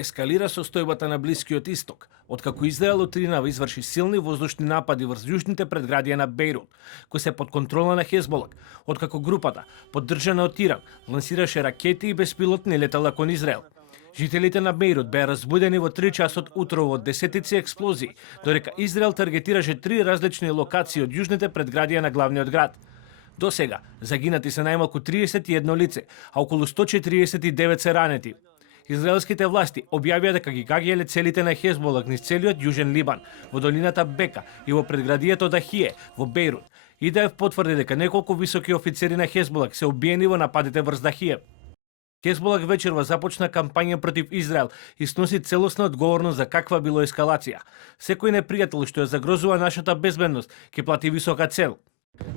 Ескалира состојбата на Блискиот Исток, откако Израел утринава изврши силни воздушни напади врз јужните предградија на Бејрут, кои се под контрола на Хезболак, откако групата, поддржана од Иран, лансираше ракети и беспилотни летала кон Израел. Жителите на Бејрут беа разбудени во 3 часот утрово од десетици експлозии, додека Израел таргетираше 3 различни локации од јужните предградија на главниот град. До сега загинати се најмалку 31 лице, а околу 149 се ранети. Израелските власти објавија дека ги гаѓале целите на Хезболак низ целиот јужен Либан, во долината Бека и во предградието Дахие во Бејрут. ИДФ потврди дека неколку високи офицери на Хезболак се убиени во нападите врз Дахие. Хезболак вечерва започна кампања против Израел и сноси целосна одговорност за каква било ескалација. Секој непријател што ја загрозува нашата безбедност ќе плати висока цел.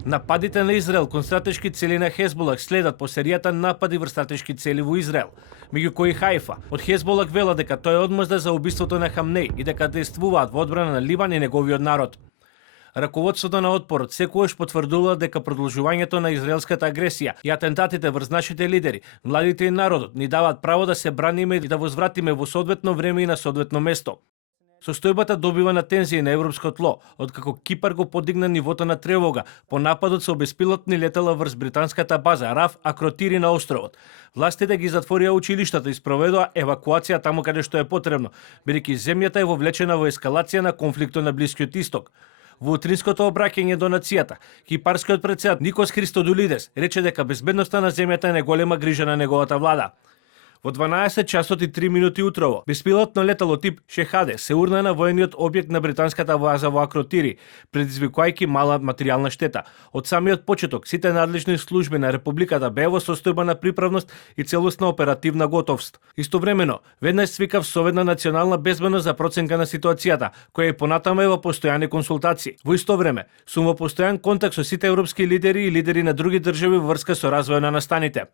Нападите на Израел кон стратешки цели на Хезболак следат по серијата напади врз стратешки цели во Израел, меѓу кои Хајфа. Од Хезболак вела дека тој е одмазда за убиството на Хамнеј и дека действуваат во одбрана на Либан и неговиот народ. Раководството на отпорот секогаш потврдува дека продолжувањето на израелската агресија и атентатите врз нашите лидери, младите и народот ни даваат право да се браниме и да возвратиме во соодветно време и на соодветно место. Состојбата добива на тензија на европско тло, откако Кипар го подигна нивото на тревога по нападот со беспилотни летала врз британската база Раф Акротири на островот. Властите ги затворија училиштата и спроведоа евакуација таму каде што е потребно, бидејќи земјата е вовлечена во ескалација на конфликтот на Блискиот Исток. Во утринското обраќање до нацијата, кипарскиот председател Никос Христодулидес рече дека безбедноста на земјата е најголема грижа на неговата влада. Во 12 часот и 3 минути утрово, беспилотно летало тип Шехаде се урна на воениот објект на британската база во Акротири, предизвикувајќи мала материјална штета. Од самиот почеток, сите надлежни служби на Републиката беа во состојба на приправност и целосна оперативна готовност. Истовремено, веднаш свикав Совет на национална безбедност за проценка на ситуацијата, која и понатаму е во постојани консултации. Во исто време, сум во постојан контакт со сите европски лидери и лидери на други држави во врска со развојот на настаните.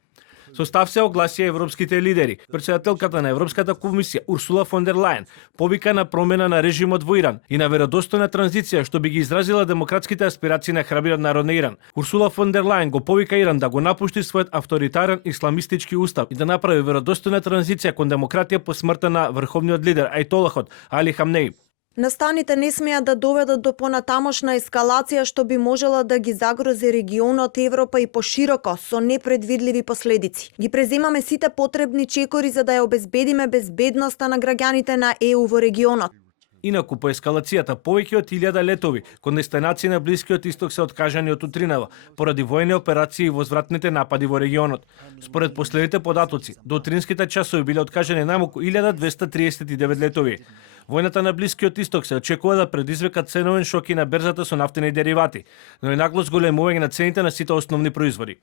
Со став се огласија европските лидери. Претседателката на Европската комисија Урсула фон дер Лајен повика на промена на режимот во Иран и на веродостојна транзиција што би ги изразила демократските аспирации на храбриот народ на Иран. Урсула фон дер Лајен го повика Иран да го напушти својот авторитарен исламистички устав и да направи веродостојна транзиција кон демократија по смртта на врховниот лидер Ајтолахот Али Хамнеј. Настаните не смеат да доведат до понатамошна ескалација што би можела да ги загрози регионот, Европа и пошироко со непредвидливи последици. Ги преземаме сите потребни чекори за да ја обезбедиме безбедноста на граѓаните на ЕУ во регионот. Инаку по ескалацијата повеќе од 1000 летови кон дестинации на Блискиот Исток се откажани од утринава поради воени операции и возвратните напади во регионот. Според последните податоци, до утринските часови биле откажани најмалку 1239 летови. Војната на Блискиот Исток се очекува да предизвика ценовен шок и на берзата со нафтени деривати, но и нагло зголемување на цените на сите основни производи.